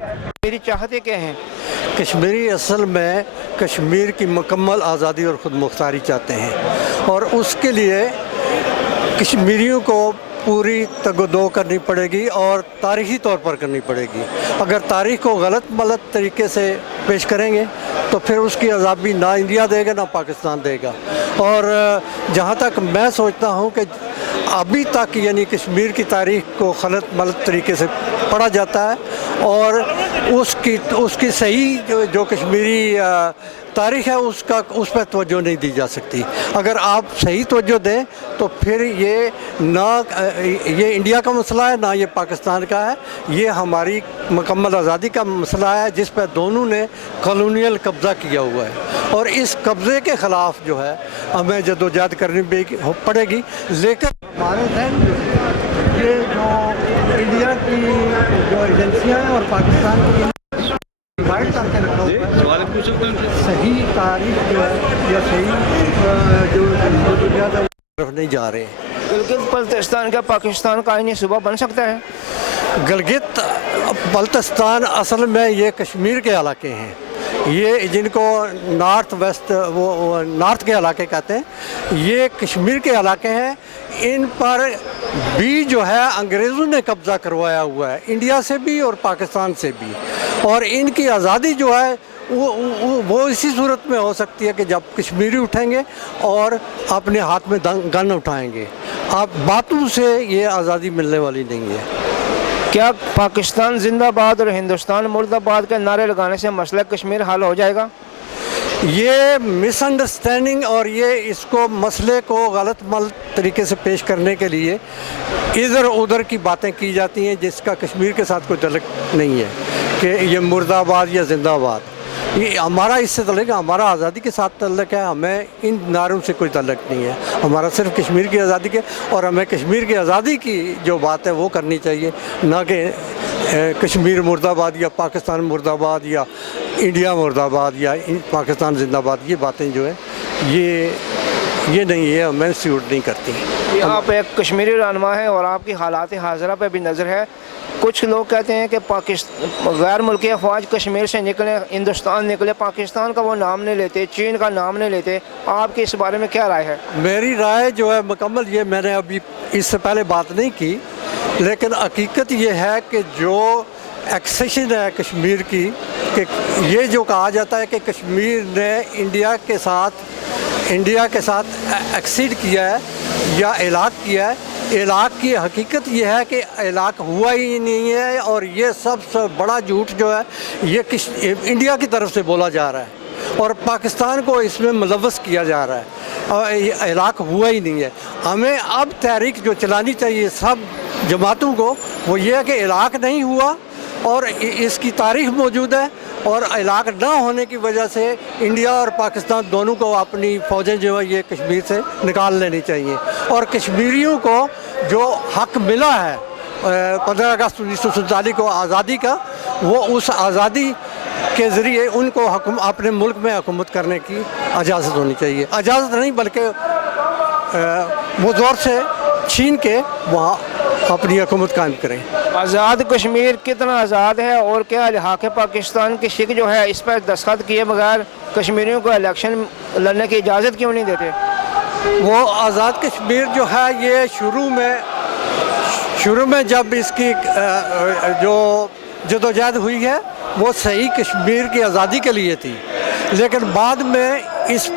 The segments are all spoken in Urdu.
میری چاہتے کیا ہیں؟ کشمیری اصل میں کشمیر کی مکمل آزادی اور خود مختاری چاہتے ہیں، اور اس کے لیے کشمیریوں کو پوری تگ و دو کرنی پڑے گی اور تاریخی طور پر کرنی پڑے گی۔ اگر تاریخ کو غلط طریقے سے پیش کریں گے تو پھر اس کی عذابی نہ انڈیا دے گا نہ پاکستان دے گا۔ اور جہاں تک میں سوچتا ہوں کہ ابھی تک یعنی کشمیر کی تاریخ کو غلط طریقے سے پڑھا جاتا ہے، اور اس کی صحیح جو کشمیری تاریخ ہے اس پہ توجہ نہیں دی جا سکتی۔ اگر آپ صحیح توجہ دیں تو پھر یہ انڈیا کا مسئلہ ہے نہ یہ پاکستان کا ہے، یہ ہماری مکمل آزادی کا مسئلہ ہے جس پہ دونوں نے کالونیل قبضہ کیا ہوا ہے، اور اس قبضے کے خلاف جو ہے ہمیں جدوجہد کرنی پڑے گی۔ لیکن ہمارے ذہن میں یہ جو انڈیا کی جو ایجنسیاں ہیں اور پاکستان کی ڈیوائڈ کر کے رکھا ہوا ہے، صحیح تاریخ جو ہے یا صحیح جو جدوجہد ہے طرف نہیں جا رہے ہیں۔ گلگت بلتستان کا پاکستان کا آئینی صوبہ بن سکتا ہے؟ گلگت بلتستان اصل میں یہ کشمیر کے علاقے ہیں، یہ جن کو نارتھ ویسٹ وہ نارتھ کے علاقے کہتے ہیں، یہ کشمیر کے علاقے ہیں۔ ان پر بھی جو ہے انگریزوں نے قبضہ کروایا ہوا ہے، انڈیا سے بھی اور پاکستان سے بھی، اور ان کی آزادی جو ہے وہ اسی صورت میں ہو سکتی ہے کہ جب کشمیری اٹھیں گے اور اپنے ہاتھ میں گن اٹھائیں گے۔ اب باتوں سے یہ آزادی ملنے والی نہیں ہے۔ کیا پاکستان زندہ باد اور ہندوستان مرد آباد کے نعرے لگانے سے مسئلہ کشمیر حل ہو جائے گا؟ یہ مس انڈرسٹینڈنگ اور یہ اس کو مسئلے کو غلط طریقے سے پیش کرنے کے لیے ادھر ادھر کی باتیں کی جاتی ہیں جس کا کشمیر کے ساتھ کوئی تعلق نہیں ہے کہ یہ مرد آباد یا زندہ آباد۔ یہ ہمارا اس سے تعلق ہے، ہمارا آزادی کے ساتھ تعلق ہے، ہمیں ان نعروں سے کوئی تعلق نہیں ہے، ہمارا صرف کشمیر کی آزادی کے، اور ہمیں کشمیر کی آزادی کی جو بات ہے وہ کرنی چاہیے، نہ کہ کشمیر مرد آباد یا پاکستان مرد آباد یا انڈیا مرد آباد یا پاکستان زندہ آباد۔ یہ باتیں جو ہے یہ نہیں ہے، ہمیں سیوٹ نہیں کرتی۔ آپ ایک کشمیری رہنما ہیں اور آپ کی حالات حاضرہ پہ بھی نظر ہے۔ کچھ لوگ کہتے ہیں کہ غیر ملکی افواج کشمیر سے نکلے، ہندوستان نکلے، پاکستان کا وہ نام نہیں لیتے، چین کا نام نہیں لیتے۔ آپ کی اس بارے میں کیا رائے ہے؟ میری رائے جو ہے مکمل، یہ میں نے ابھی اس سے پہلے بات نہیں کی، لیکن حقیقت یہ ہے کہ جو ایکسیشن ہے کشمیر کی، کہ یہ جو کہا جاتا ہے کہ کشمیر نے انڈیا کے ساتھ ایکسیڈ کیا ہے یا علاق کیا ہے، علاق کی حقیقت یہ ہے کہ علاق ہوا ہی نہیں ہے، اور یہ سب سے بڑا جھوٹ جو ہے یہ انڈیا کی طرف سے بولا جا رہا ہے اور پاکستان کو اس میں ملوث کیا جا رہا ہے، اور یہ علاق ہوا ہی نہیں ہے۔ ہمیں اب تحریک جو چلانی چاہیے سب جماعتوں کو وہ یہ ہے کہ علاق نہیں ہوا اور اس کی تاریخ موجود ہے، اور علاق نہ ہونے کی وجہ سے انڈیا اور پاکستان دونوں کو اپنی فوجیں جو ہے یہ کشمیر سے نکال لینی چاہیے، اور کشمیریوں کو جو حق ملا ہے 15 اگست 1947 کو آزادی کا، وہ اس آزادی کے ذریعے ان کو اپنے ملک میں حکومت کرنے کی اجازت ہونی چاہیے، اجازت نہیں بلکہ وہ زور سے چھین کے وہاں اپنی حکومت قائم کریں۔ آزاد کشمیر کتنا آزاد ہے، اور کیا لحاظ پاکستان کی سکھ جو ہے اس پر دستخط کیے بغیر کشمیریوں کو الیکشن لڑنے کی اجازت کیوں نہیں دیتے؟ وہ آزاد کشمیر جو ہے یہ شروع میں جب اس کی جو جدوجہد ہوئی ہے وہ صحیح کشمیر کی آزادی کے لیے تھی، لیکن بعد میں اس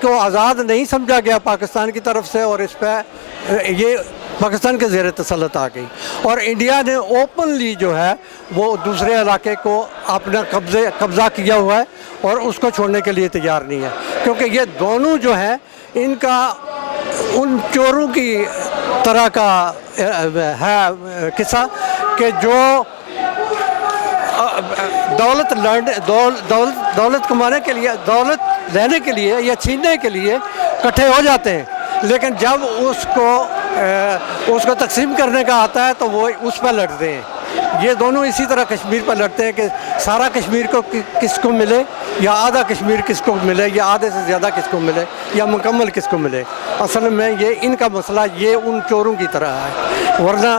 کو آزاد نہیں سمجھا گیا پاکستان کی طرف سے، اور اس پہ یہ پاکستان کے زیر تسلط آ گئی، اور انڈیا نے اوپنلی جو ہے وہ دوسرے علاقے کو اپنا قبضہ کیا ہوا ہے اور اس کو چھوڑنے کے لیے تیار نہیں ہے، کیونکہ یہ دونوں جو ہیں ان کا ان چوروں کی طرح کا ہے قصہ کہ جو دولت کمانے کے لیے، دولت لینے کے لیے یا چھیننے کے لیے اکٹھے ہو جاتے ہیں، لیکن جب اس کو تقسیم کرنے کا آتا ہے تو وہ اس پہ لڑتے ہیں۔ یہ دونوں اسی طرح کشمیر پر لڑتے ہیں کہ سارا کشمیر کو کس کو ملے، یا آدھا کشمیر کس کو ملے، یا آدھے سے زیادہ کس کو ملے، یا مکمل کس کو ملے۔ اصل میں یہ ان کا مسئلہ یہ ان چوروں کی طرح ہے، ورنہ